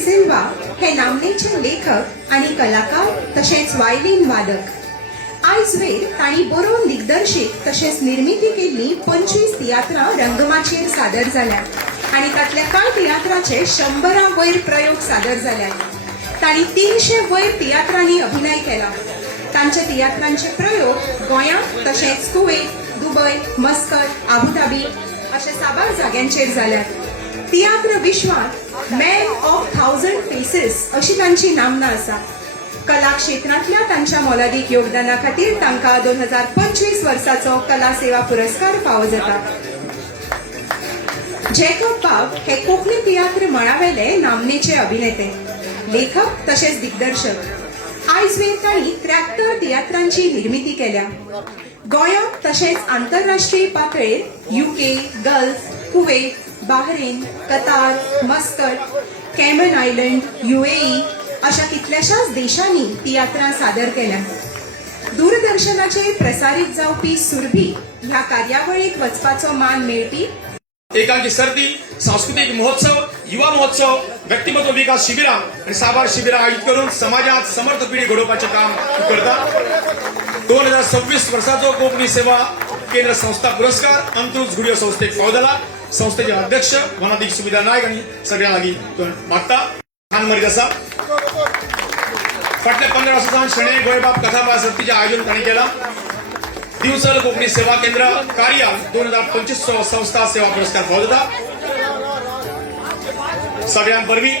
डिसिल्वा हे नामनेचे लेखक आणि कलाकार तसेच वायलिन वादक। आयज वेळ तांणी बरोवन दिग्दर्शीत तसेच निर्मिती केल्ली 25 तियात्रां रंगमाचेर सादर जाल्यात आणि तातल्या कांय तियात्राचे 100 वयर प्रयोग सादर जाल्यात। तांणी 300 वयर तियात्रांनी अभिनय केला। तांच्या तियात्रांचे प्रयोग गोंयांत तसेच कुवेत, दुबय, मस्कट, आबुधाबी अशा साबार जाग्यांचेर जाल्यात। तियात्र विश्वात मॅन ऑफ 1000 फेसेस अशी तांची नामना आसा। कला क्षेत्रांतल्या तांच्या मोलादीक योगदाना खातीर तांकां 2025 वर्साचो कला सेवा पुरस्कार फावो जाता। जॅकब बाब हे कोंकणी तियात्र मळावेले नामनेचे अभिनेते, लेखक तसेच दिग्दर्शक। आयज वेळ तांणी 73 तियात्रांची निर्मिती केल्या। गोंयांत तसेच आंतरराष्ट्रीय पातळीर UK, Gulf, Kuwait, Bahrain, Qatar, Muscat, Cayman Island, UAE अशा कितल्याशाच देशांनी तियात्रां सादर केल्या। दूरदर्शनाचेर प्रसारीत जावपी सुरभी ह्या कार्यावळीक वचपाचो मान मेळपी एकांकी सर्ती, सांस्कृतिक महोत्सव, युवा महोत्सव, व्यक्तिमत्व विकास शिबिरां आणि साबार शिबिरां आयोजित करून समाजात समर्थ पिढी घडोवपाचे काम करता। 2026 वर्साचो कोंकणी सेवा केंद्र संस्था पुरस्कार अंत्रुज घुडियो संस्थेक फावो जाला। संस्थेचे अध्यक्ष वनाधिक सुविधा नायक आणि सगळ्या लागीं मागता खान मरीत आसा। फाटल्या 15 वर्सांत शणै गोंयबाब कथाबाज सर्तीचे आयोजन तांणी केला। दिवचल कोंकणी सेवा केंद्र कार्य 2025 संस्था सेवा पुरस्कार फावो जाता। सगळ्यां परवीं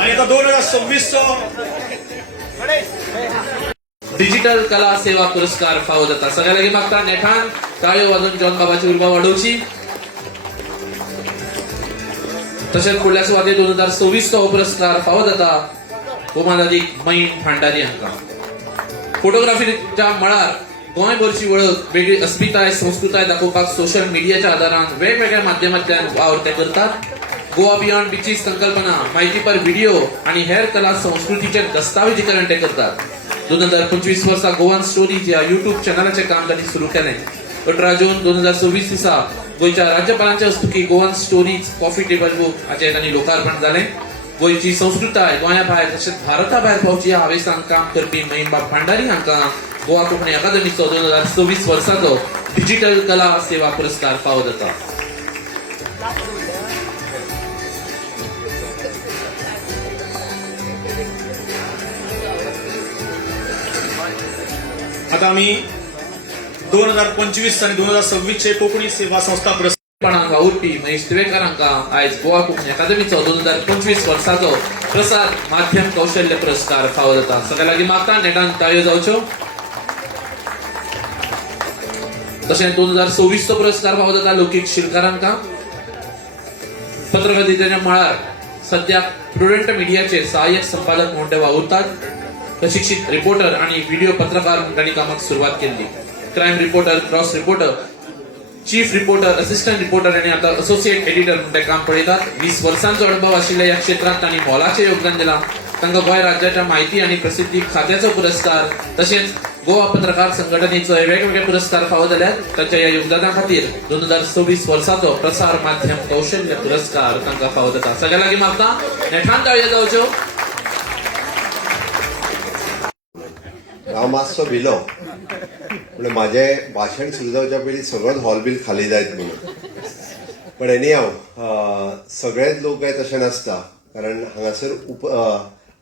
आणि आता 2026 डिजिटल कला सेवा पुरस्कार फावो जाता। सगळ्या लागीं मागता नेटान ताळयो वाजोवन जॉन बाबाची उर्बा वाडोवची। तशेंच फुडल्या सुवातेर 2026 हो पुरस्कार फावो जाता उमादादीक मैन भांडारी हांकां। फोटोग्राफीच्या मळार गोंयभरची वळख, वेगळी अस्मिताय, संस्कृताय दाखोवपाक सोशल मिडियाच्या आदारान वेगवेगळ्या माध्यमांतल्यान वावर ते करतात। गोवा बियॉन्ड बीचीस संकल्पना, माहितीपर व्हिडिओ आणि हेर कला संस्कृतीचे दस्तावेजीकरण ते करतात। 2025 वर्सा गोवन स्टोरीज या युट्यूब चॅनलाचे काम तांणी सुरू केले। 18 जून 2026 दिसा गोंयच्या राज्यपालांच्या हस्तुकी Goan stories coffee table book हाचे तांणी लोकार्पण जालें। गोंयची संस्कृताय गोंया भायर तशेंच भारता भायर पावची ह्या हावेसान काम करपी महिमबाब भांडारी हांकां गोवा कोंकणी अकादमीचो 2026 वर्साचो डिजिटल कला सेवा पुरस्कार फावो जाता। आता आम्ही 2025 आणि 2026 चे कोंकणी सेवा संस्था पुरस्कार वावुरपी महेश तिवेकर हांकां आयज गोवा कोंकणी अकादमीचो 2025 वर्साचो प्रसार माध्यम कौशल्य पुरस्कार फावो जाता। सगळ्या लागीं मागता नेटान ताळयो जावच्यो। तशेंच 2026 पुरस्कार फावो जाता लौकीक शिलकारांकां। पत्रकारितेच्या मळार सद्याक प्रुडंट मिडियाचे सहाय्यक संपादक म्हणून ते वावुरतात। प्रशिक्षित रिपोर्टर आणि व्हिडिओ पत्रकार म्हणून तांणी कामाक सुरवात केली। Crime reporter, cross reporter, chief reporter, assistant reporter आणि आता असोसिएट एडिटर म्हणून ते काम पळयतात। 20 वर्सांचो अनुभव आशिल्ल्या ह्या क्षेत्रांत तांणी मोलाचें योगदान दिलां। तांकां गोंय राज्याच्या माहिती आणि प्रसिद्धी खात्याचो पुरस्कार तशेंच गोवा पत्रकार संघटनेचो वेगवेगळे पुरस्कार फावो जाल्यात। तांच्या ह्या योगदाना खातीर 2026 वर्साचो प्रसार माध्यम कौशल्य पुरस्कार तांकां फावो जाता। सगळ्या लागीं मागता नेटान ताळयो जावच्यो। हांव मातसो भिलो म्हणजे माझे भाशण सुरू जावच्या पयलीं सगळोच हॉल बील खाली जायत म्हणून। पण एनी हांव सगळेच लोक काय तशें नासता, कारण हांगासर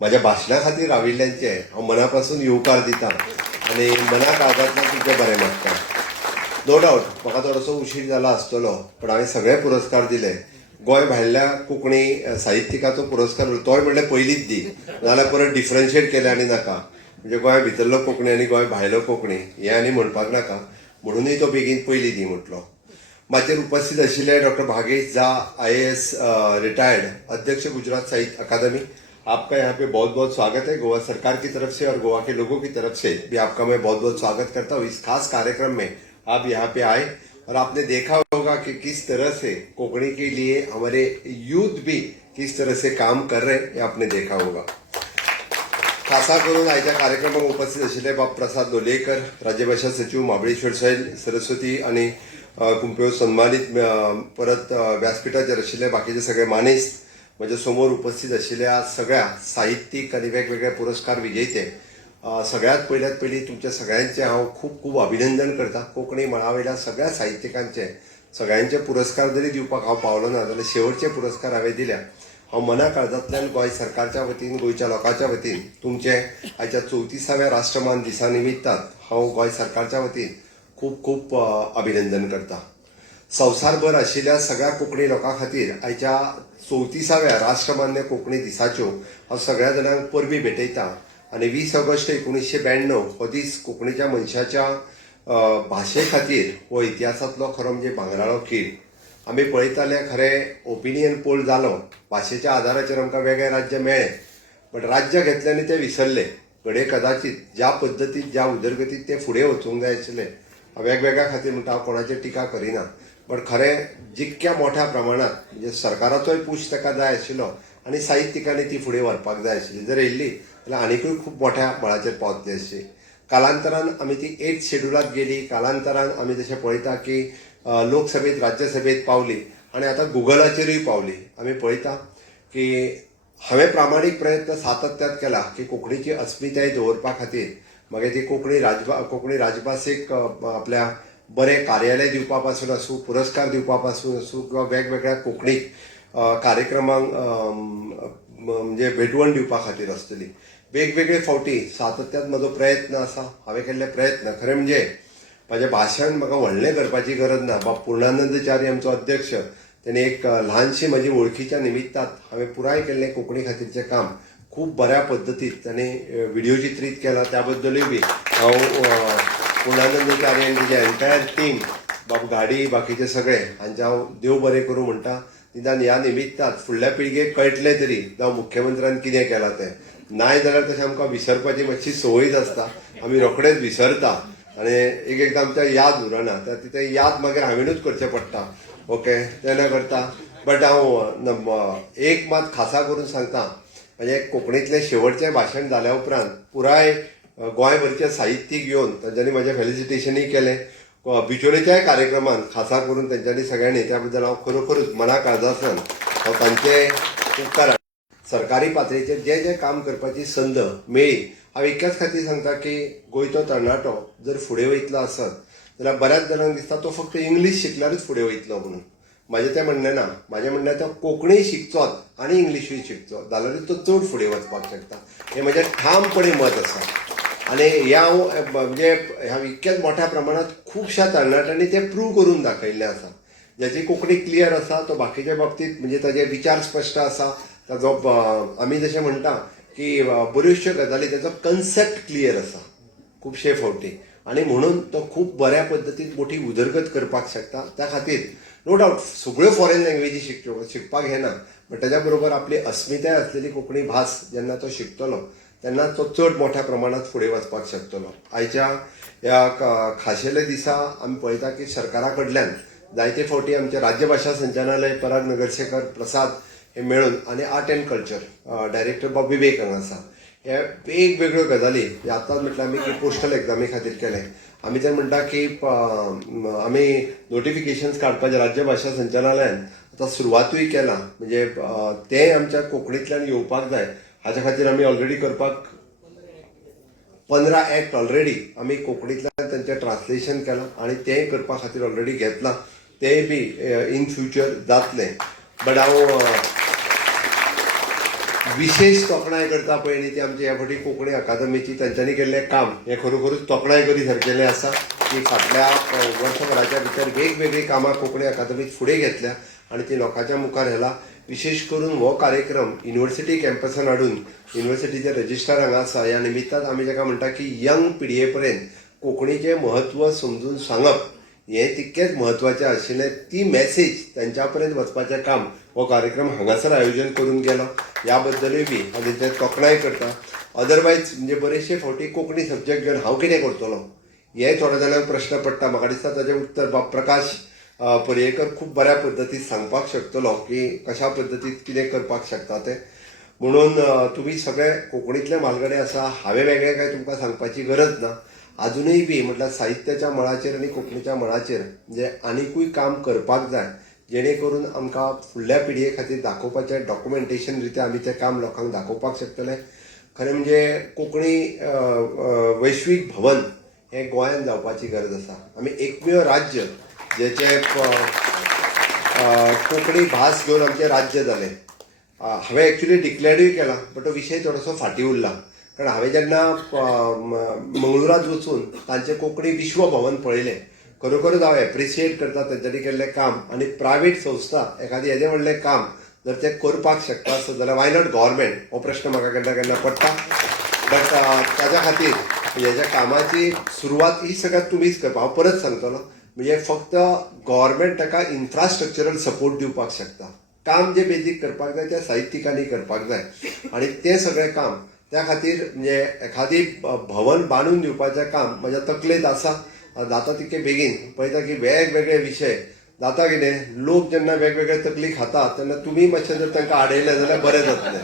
म्हाज्या भाशणा खातीर राविल्ल्यांचे हांव मना पासून येवकार दितां आनी मनाक आगातल्यान तुमचें बरें मागता। नो डावट म्हाका थोडोसो उशीर जाला आसतलो, पण हांवें सगळे पुरस्कार दिले। गोंय भायल्या कोंकणी साहित्यिकाचो पुरस्कार तोय म्हणलें पयलींच दी, नाल्यार परत डिफरन्शिएट केलें आनी नाका। म्हणजे गोंया भितरलो कोंकणी आनी गोंय भायलो कोंकणी हें आनी म्हणपाक नाका, म्हणूनय तो बेगीन पयलीं दी म्हटलो। माचेर उपस्थित आशिल्ले डॉक्टर भागेश झा, IAS रिटायर्ड, अध्यक्ष गुजरात साहित्य अकादमी, आपका यहाँ पे बहुत बहुत स्वागत है। गोवा सरकार की तरफ से और गोवा के लोगों की तरफ से भी आपका मैं बहुत बहुत स्वागत करता हूँ। इस खास कार्यक्रम में आप यहाँ पे आए और आपने देखा होगा कि किस तरह से कोकणी के लिए हमारे यूथ भी किस तरह से काम कर रहे हैं, ये आपने देखा होगा. खासा करून आयच्या कार्यक्रमाक उपस्थित आशिल्ले बाब प्रसाद लोलयेकर, राज्यभाषा सचिव महाबळेश्वर शैल सरस्वती आणि कुंपेव सन्मानित परत व्यासपीठाचेर आशिल्ले बाकीचे सगळे मानेस्त, माझ्या समोर उपस्थित आशिल्ल्या सगळ्या साहित्यिक आणि वेगवेगळे पुरस्कार विजेते, सगळ्यात पहिली तुमच्या सगळ्यांचे हांव खूप खूप अभिनंदन करता. कोंकणी मळावेल्या सगळ्या साहित्यिकांचे सगळ्यांचे पुरस्कार जरी दिवपाक हांव पावलो ना जाल्यार शेवटचे पुरस्कार हांवें दिल्या. हांव मना काळजांतल्यान गोंय सरकारच्या वतीन, गोंयच्या लोकांच्या वतीन तुमचे आयच्या 34व्या राष्ट्रमान दिसा निमित्तान हांव गोंय सरकारच्या वतीन खूप खूप अभिनंदन करता. संवसारभर आशिल्ल्या सगळ्या कोंकणी लोकां खातीर आयच्या 34व्या राष्ट्रमान्य कोंकणी दिसाच्यो हांव सगळ्या जाणांक परबी भेटयता आनी 20 ऑगस्ट 1992 हो दीस कोंकणीच्या मनशाच्या भाशे खातीर हो इतिहासांतलो खरो म्हणजे भांगराळो खीण. आमी पळयताले खरें ओपिनियन पोल जालो, भाशेच्या आदाराचेर आमकां वेगळे राज्य मेळ्ळे, बट राज्य घेतल्याने ते विसरले. घडये कदाचित ज्या पद्दतीत ज्या उदरगतीत ते फुडें वचूंक जाय आशिल्ले, वेगवेगळ्या खातीर म्हणटा हांव कोणाचेर टिका करिना, बट खरें जितक्या मोठ्या प्रमाणात म्हणजे सरकाराचोय पुश ताका जाय आशिल्लो आनी साहित्यिकांनी ती फुडें व्हरपाक जाय आशिल्ली. जर येयल्ली जाल्यार आनीकूय खूप मोठ्या मळाचेर पावतली आसची. कालांतरान आमी ती 8th शेड्युलांत गेली, कालांतरान आमी जशें पळयता की लोकसभेत राज्यसभेत पावली आनी आतां गुगलाचेरूय पावली. आमी पळयता की हांवें प्रामाणीक प्रयत्न सातत्यात केला की कोंकणीची अस्मिताय दवरपा खातीर मागीर ती कोंकणी राजभासेक आपल्या बरें कार्यालय दिवपा पासून आसूं, पुरस्कार दिवपा पासून आसूं किंवा वेगवेगळ्या कोंकणी कार्यक्रमांक म्हणजे भेटवण दिवपा खातीर आसतली. वेगवेगळे फावटी सातत्यात म्हजो प्रयत्न आसा. हांवें केल्ले प्रयत्न खरें म्हणजे म्हजें भाशण म्हाका व्हडलें करपाची गरज ना. बाब पूर्णानंदचारी आमचो अध्यक्ष तेणे एक ल्हानशी म्हजी वळखीच्या निमित्तान हांवें पुराय केल्लें कोंकणी खातीरचें काम खूब बऱ्या पद्दतीन ताणें व्हिडिओ चित्रीत केला. त्या बद्दलूय बी हांव पूर्णानंदचारी आनी तेजे एंटायर टीम, बाब गाडी बाकीचे सगळे हांचे हांव देव बरें करूं म्हणटा. निदान ह्या निमित्तान फुडल्या पिळगेक कळटलें तरी जावं मुख्यमंत्र्यान कितें केलां तें. नाय जाल्यार तशें आमकां विसरपाची मातशी संवय आसता, आमी रोखडेच विसरता आनी एकदां आमच्या याद उरना, तर तिथे याद मागीर हांवेनूच करचें पडटा. ओके, तें न करता. बट हांव एक मात खासा करून सांगता, म्हणजे कोंकणीतलें शेवटचें भाशण जाल्या उपरांत पुराय गोंयभरचे साहित्यीक येवन तांच्यांनी म्हजें फेलिसिटेशनूय केलें. बिचोलेच्याय कार्यक्रमान खासा करून तेंच्यांनी सगळ्यांनी, त्या बद्दल हांव खरोखरूच मना काळजांतल्यान हांव तांचे उपकार. सरकारी पातळीचेर जें जें काम करपाची संद मेळ्ळी, हांव इतक्याच खातीर सांगता की गोंयचो तरणाटो जर फुडें वयतलो आसत जाल्यार बऱ्याच जाणांक दिसता तो फक्त इंग्लीश शिकल्यारूच फुडें वयतलो म्हणून. म्हाजें तें म्हणणें ना. म्हाजें म्हणणें तो कोंकणी शिकचोच आनी इंग्लिशूय शिकचो जाल्यारूच तो चड फुडें वचपाक शकता. हें म्हजें ठामपणे मत आसा. आनी हें हांव म्हणजे हांव इतक्याच मोठ्या प्रमाणांत खुबश्या तरणाट्यांनी तें प्रूव करून दाखयल्लें आसा. ज्याची कोंकणी क्लियर आसा तो बाकीच्या बाबतींत म्हणजे ताजे विचार स्पश्ट आसा. ताजो आमी जशें म्हणटा की बऱ्योचश्यो गजाली ताजो कन्सेप्ट क्लियर आसा खुबशे फावटी, आनी म्हणून तो खूब बऱ्या पद्दतीन मोठी उदरगत करपाक शकता. त्या खातीर नो डावट सगळ्यो फॉरेन लँग्वेजी शिकपाक हें ना, बट ताच्या बरोबर आपली अस्मिताय आसलेली कोंकणी भास जेन्ना तो शिकतलो तेन्ना तो चड मोठ्या प्रमाणांत फुडें वचपाक शकतलो. आयच्या ह्या खाशेल्या दिसा आमी पळयता की सरकारा कडल्यान जायते फावटी आमचे राज्यभाषा संचालनालय, पराग नगरशेखर, प्रसाद हे मेळून आनी आर्ट एंड कल्चर डायरेक्टर बाब विवेक हांगा आसा, हे वेगवेगळ्यो गजाली आतांच म्हटल्यार आमी की पोस्टल एग्जामी खातीर केले. आमी तर म्हणटा की आमी नोटिफिकेशन्स काडपाचें राज्यभाषा संचालनालयान आतां सुरवातूय केला. म्हणजे तें आमच्या कोंकणींतल्यान येवपाक जाय हाच्या खातीर आमी ऑलरेडी करपाक 15 ऍक्ट ऑलरेडी आमी कोंकणींतल्यान तेंचें ट्रान्सलेशन केलां आनी तेंय करपा खातीर ऑलरेडी घेतलां. तेंय बी इन फ्युचर जातलें. बट हांव विशेष तोखणाय करता पळय न्ही ती आमची ह्या फावटी कोंकणी अकादमीची तांच्यांनी केल्लें काम हें खरोखरूच तोखणाय करी सारकेलें आसा की फाटल्या वर्सभराच्या भितर वेगवेगळी कामां कोंकणी अकादमीत फुडें घेतल्या आनी ती लोकांच्या मुखार व्हेला. विशेष करून हो कार्यक्रम युनिव्हर्सिटी कॅम्पसान हाडून युनिव्हर्सिटीचे रजिस्ट्रार हांगा आसा. ह्या निमित्तान आमी जाका म्हणटा की यंग पिडये पर्यंत कोंकणीचें म्हत्व समजून सांगप हें तितकेंच म्हत्वाचें आशिल्लें. ती मॅसेज तेंच्या पर्यंत वचपाचें काम हो कार्यक्रम हांगासर आयोजन करून गेलो. ह्या बद्दलूय बी हांव तेंचे तोखणाय करता. अदरवायज म्हणजे बरेचशे फावटी कोंकणी सब्जेक्ट घेवन हांव कितें करतलो हे थोड्या जाणांक प्रश्न पडटा. म्हाका दिसता ताचें उत्तर प्रकाश पर्येकर खूब बऱ्या पद्दतीन सांगपाक शकतलो की कशा पद्दतीन कितें करपाक शकता ते. म्हणून तुम्ही सगळे कोंकणीतले म्हालगडे आसा. हांवें वेगळें काय तुमकां सांगपाची गरज ना. अजूनय बी म्हटल्यार साहित्याच्या मळाचेर आनी कोंकणीच्या मळाचेर म्हणजे आनिकूय काम करपाक जाय, जेणे करून आमकां फुडल्या पिळगे खातीर दाखोवपाचें डॉक्युमेंटेशन रित्या आमी तें काम लोकांक दाखोवपाक शकतले. खरें म्हणजे कोंकणी वैश्वीक भवन हें गोंयांत जावपाची गरज आसा. आमी एकमेव राज्य जेचे कोंकणी भास घेवन आमचें राज्य जालें. हांवें एक्चुली डिक्लेअरूय केला, बट तो विशय थोडोसो फाटी उरला. कारण हांवें जेन्ना मंगळुरात वचून तांचें कोंकणी विश्व भवन पळयलें, खरोखरच हांव एप्रिशिएट करता तेंच्यांनी केल्लें काम. आनी प्रायवेट संस्था एखादी येदें व्हडलें काम जर ते करपाक शकता आसत जाल्यार वाय नॉट गव्हर्मेंट, हो प्रश्न म्हाका केन्ना केन्ना पडटा. बट ताच्या खातीर हेज्या कामाची सुरवात ही सगळ्यात तुमीच करपा. हांव परत सांगतलो, म्हणजे फक्त गव्हर्मेंट ताका इन्फ्रास्ट्रक्चरल सपोर्ट दिवपाक शकता. काम जे बेजीक करपाक जाय तें साहित्यिकांनी करपाक जाय. आनी तें सगळें काम त्या खातीर म्हणजे एखादी भवन बांदून दिवपाचें काम म्हज्या तकलेंत आसा. जाता तितके बेगीन पळयता की वेगवेगळे विशय जाता कितें, लोक जेन्ना वेगवेगळे तकली खाता तेन्ना तुमी मातशें जर तांकां आडयलें जाल्यार बरें जातलें.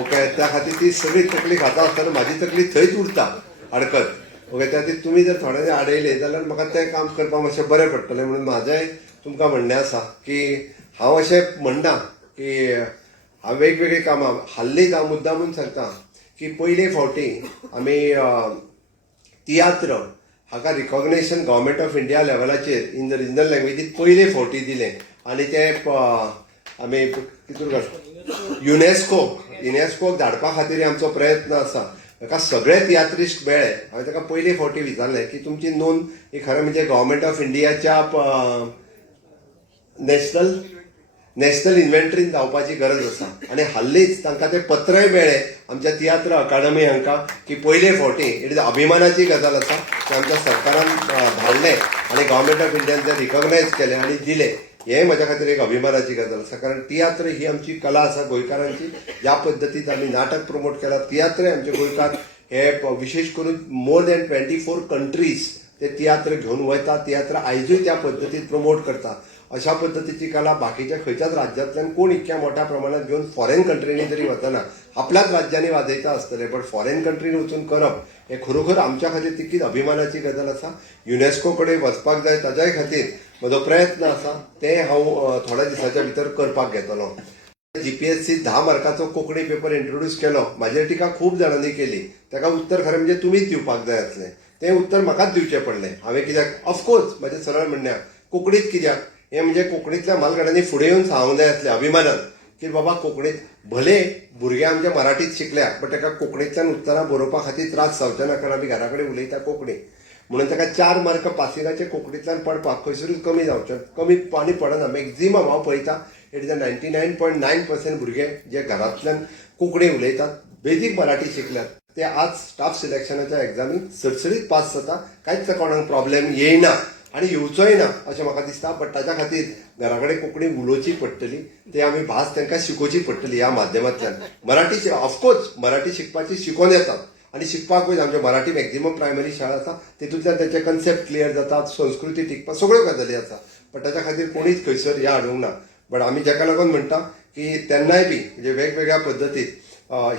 ओके, त्या खातीर ती सगळी तकली खाता आसतना म्हाजी तकली थंयच उरता अडकत. ओके, त्या खातीर तुमी जर थोडे आडयले जाल्यार म्हाका तें काम करपाक मातशें बरें पडटलें. म्हणून म्हाजें तुमकां म्हणणें आसा की हांव अशें म्हणना की हांव वेगवेगळीं कामां हाल्लीच हांव मुद्दामून सांगता की पयले फावटी आमी तियात्र हाका रिकॉग्नेशन गव्हर्मेंट ऑफ इंडिया लेवलाचेर इन द रिजनल लँग्वेजीत पयले फावटी दिलें. आनी तें आमी कितून युनेस्कोक धाडपा खातीर आमचो प्रयत्न आसा. ताका सगळे तियात्रिस्ट मेळ्ळे. हांवें ताका पयले फावटी विचारलें की तुमची नोंद ही खरें म्हणजे गव्हर्मेंट ऑफ इंडियाच्या नॅशनल इन्व्हेंटरीन जावपाची गरज आसा. आनी हाल्लीच तांकां तें पत्रय मेळ्ळें आमच्या तियात्र अकादमी हांकां की पयले फावटी इट इज अभिमानाची गजाल आसा की आमच्या सरकारान धाडलें आनी गव्हर्मेंट ऑफ इंडियान तें रिकॉग्नायज केलें आनी दिलें. हें म्हज्या खातीर एक अभिमानाची गजाल आसा. कारण तियात्र ही आमची कला आसा गोंयकारांची. ज्या पद्दतीन आमी नाटक प्रमोट केलां, तियात्रय आमचे गोंयकार हे विशेश करून मोर दॅन 24 कंट्रीज ते तियात्र घेवन वयता. तियात्र आयजूय त्या पद्दतीन प्रमोट करता. अशा पद्दतीची कला बाकीच्या खंयच्याच राज्यांतल्यान कोण इतक्या मोठ्या प्रमाणात घेवन फॉरेन कंट्रीनी जरी वतना आपल्याच राज्यांनी वाजयता आसतले, बट फॉरेन कंट्रीन वचून करप हे खरोखर आमच्या खातीर तितकीच अभिमानाची गजाल आसा. युनेस्को कडेन वचपाक जाय ताच्याय खातीर म्हजो प्रयत्न आसा. तें हांव थोड्या दिसाच्या भितर करपाक घेतलो. GPSC 10 मार्काचो कोंकणी पेपर इंट्रोड्यूस केलो. म्हाजेर टिका खूब जाणांनी केली. ताका उत्तर खरें म्हणजे तुमीच दिवपाक जाय आसलें. तें उत्तर म्हाकाच दिवचें पडलें. हांवें कित्याक ऑफकोर्स म्हजें सरळ म्हणणें कोंकणीत कित्याक हें म्हणजे कोंकणीतल्या म्हालगड्यांनी फुडें येवन सांगूंक जाय आसलें अभिमानान की बाबा कोंकणीत भले भुरगे आमचे मराठीत शिकल्या, बट ताका कोंकणींतल्यान उत्तरां बरोवपा खातीर त्रास जावचे ना. कारण आमी घरा कडेन उलयता कोंकणी. म्हणून ताका 4 मार्क पासिंगाचे कोंकणीतल्यान पडपाक खंयसरूच कमी जावचे, कमी आनी पडना. मॅक्झिमम हांव पळयता इट इज 99.9% भुरगे जे घरांतल्यान कोंकणी उलयतात, बेजीक मराठी शिकल्यात, ते आज स्टाफ सिलेक्शनाच्या एग्जामीक सरसरीत पास जाता. कांयच कोणाक प्रॉब्लेम येयना आनी येवचोय ना अशें म्हाका दिसता. बट ताच्या खातीर घरा कडेन कोंकणी उलोवची पडटली. ते आमी भास तांकां शिकोवची पडटली ह्या माध्यमांतल्यान. मराठी ऑफकोर्स मराठी शिकपाची शिकोवन येतात आनी शिकपाकूय आमचे मराठी मॅक्झिमम प्रायमरी शाळा आसा, तितूंतल्यान तेंचे कन्सेप्ट क्लियर जातात, संस्कृती टिकपाक सगळ्यो गजाली आसा. बट ताच्या खातीर कोणीच खंयसर हें हाडूंक ना. बट आमी जाका लागून म्हणटा की तेन्नाय बी म्हणजे वेगवेगळ्या पद्दतीन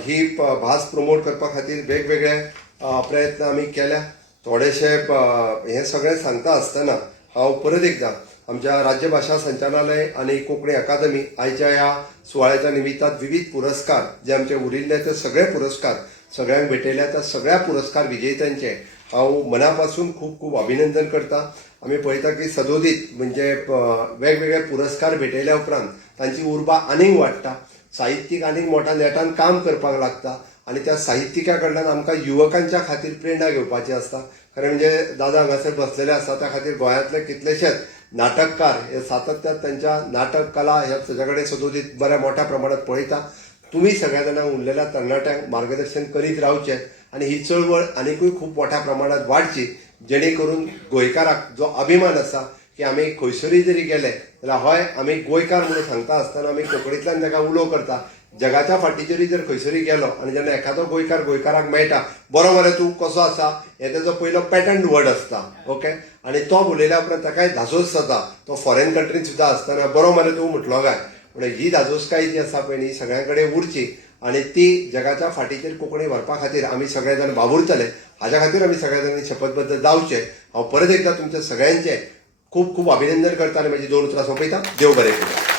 ही भास प्रमोट करपा खातीर वेगवेगळे प्रयत्न आमी केल्या. थोडेशे हें सगळें सांगता आसतना हांव परत एकदां आमच्या राज्य भाशा संचालनालय आनी कोंकणी अकादमी आयच्या ह्या सुवाळ्याच्या निमित्तान विविध पुरस्कार जे आमचे उरिल्ले ते सगळे पुरस्कार सगळ्यांक भेटयल्या. त्या सगळ्या पुरस्कार विजेत्यांचे हांव मनापासून खूब खूब अभिनंदन करता. आमी पळयता की सदोदीत म्हणजे वेगवेगळे पुरस्कार भेटयल्या उपरांत तांची उर्बा आनीक वाडटा. साहित्यीक आनीक मोठ्या नेटान काम करपाक लागता आनी त्या साहित्यिका कडल्यान आमकां युवकांच्या खातीर प्रेरणा घेवपाची आसता. खरें म्हणजे दादा हांगासर बसलेले आसा त्या खातीर गोंयांतले कितलेशेच नाटककार हे सातत्यान तांच्या नाटक कला ह्या ताच्या कडेन सदोदीत बऱ्या मोठ्या प्रमाणात पळयता. तुमी सगळ्या जाणांक उरलेल्या तरणाट्यांक मार्गदर्शन करीत रावचें आनी ही चळवळ आनीकूय खूब मोठ्या प्रमाणात वाडची, जेणे करून गोंयकाराक जो अभिमान आसा की आमी खंयसरूय जरी गेले जाल्यार हय आमी गोंयकार म्हणून सांगता आसतना आमी कोंकणींतल्यान ताका उलो करता. जगाच्या फाटीचेरी जर खंयसरी गेलो आनी जेन्ना एखादो गोंयकाराक मेळटा बरो मरे तूं कसो आसा हे तेजो पयलो पॅटर्न वर्ड आसता ओके आनी तो उलयल्या उपरांत ताकाय धासोस जाता तो फॉरेन कंट्रीन सुद्दां आसतना बरो मरे तूं म्हटलो काय म्हणजे ही धासोसकाय जी आसा पळय न्ही सगळ्यां कडेन उरची आणि ती जगाच्या फाटीचेर कोंकणी व्हरपा खातीर आमी सगळे जाण वावुरतले हाच्या खातीर आमी सगळे जाणांनी शपथबद्ध जावचे हांव परत एकदा तुमच्या सगळ्यांचे खूब खूब अभिनंदन करता आनी म्हजी 2 उतरां सोंपयता देव बरें करूं.